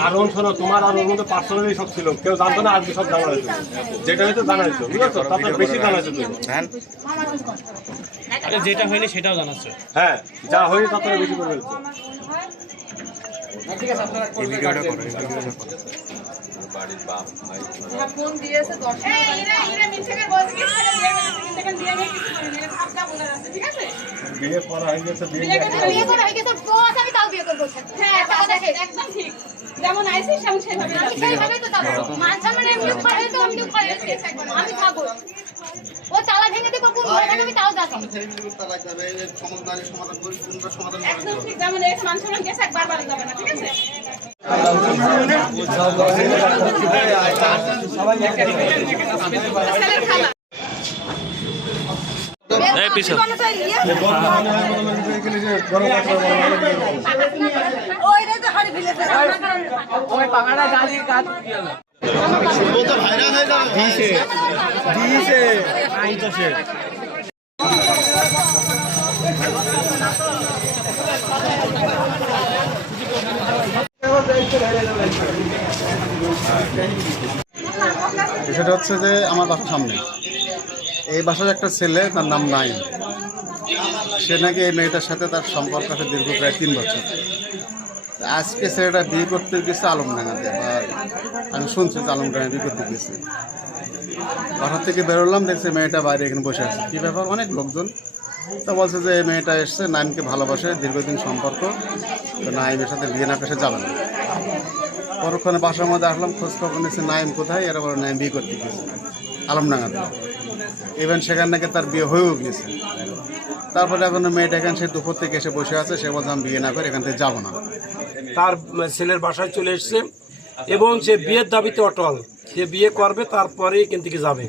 কারণ শোনো তোমার আর ওর মধ্যে পার্সোনালি সব ছিল। কেউ জানতো না আজকে সব জানা হয়েছে। যেটা হয়তো জানা হয়েছে বুঝেছ? তাতে বেশি জানা হয়েছে তুমি। যেটা হয়নি সেটাও জানাচ্ছে হ্যাঁ যা হয়নি তার থেকে বেশি করে ফেলছো এই ভিডিওটা করো এই ভিডিওটা করো। ফোন দিয়েছে আছে বিয়ে করা হয়ে গেছে বিয়ে বিয়ে করা হয়ে গেছে তো আছে আমি তাও বিয়ে করব। হ্যাঁ তাও দেখে। একদম ঠিক। যেমন আইসিস সেমন সেভাবে আমি সেইভাবেই তো যাব। মাঝে মানে এমনি খাই তো আমি তো খাই আমি যাব ও তালা ভেঙে দেবো কোন ঘরে থাকে আমি তাও যাব। একদম ঠিক। যেমন এক্স মান সম্মান গেছে একবার বাড়ি যাবে না ঠিক আছে? ছেলের খালা। বিষয়টা হচ্ছে যে আমার বাসার সামনে। এই বাসার একটা ছেলে, তার নাম নাই সে নাকি এই মেয়েটার সাথে তার সম্পর্ক আছে দীর্ঘ প্রায় তিন বছর। আজকে ছেলেটা বিয়ে করতে গেছে আলমডাঙ্গাতে, বা আমি শুনছি যে আলমডাঙ্গা বিয়ে করতে গেছে। বাসার থেকে বেরোলাম, দেখছি মেয়েটা বাইরে এখানে বসে আছে। কী ব্যাপার? অনেক লোকজন। তা বলছে যে, এই মেয়েটা এসছে, নাইমকে ভালোবাসে, দীর্ঘদিন সম্পর্ক। তো নাইমের সাথে বিয়ে না পেশে যাবে না। পরক্ষণে বাসার মধ্যে আসলাম খোঁজ খবর নিচ্ছে, নাইম কোথায়? এরা বলে, নাইম বিয়ে করতে গিয়েছে আলমডাঙ্গাতে। ইভেন সেখান থেকে তার বিয়ে হয়েও গিয়েছে। তারপরে এখন মেয়েটা এখানে, সে দুপুর থেকে এসে বসে আছে, সে বলছে, আমি বিয়ে না করে এখান থেকে যাব না। তার ছেলের বাসায় চলে এসছে এবং সে বিয়ের দাবিতে অটল। সে বিয়ে করবে তারপরে এখান থেকে যাবে।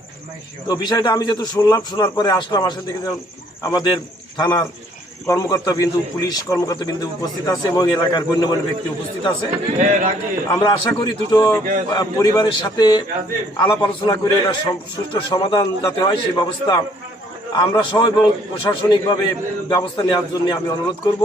তো বিষয়টা আমি যেহেতু শুনলাম, শোনার পরে আসলাম, আসে দেখে আমাদের থানার কর্মকর্তা বিন্দু পুলিশ কর্মকর্তা বিন্দু উপস্থিত আছে এবং এলাকার গণ্যমান্য ব্যক্তি উপস্থিত আছে। আমরা আশা করি দুটো পরিবারের সাথে আলাপ আলোচনা করে এটা সুষ্ঠু সমাধান যাতে হয়, সেই ব্যবস্থা আমরা সহ এবং প্রশাসনিকভাবে ব্যবস্থা নেওয়ার জন্য আমি অনুরোধ করব।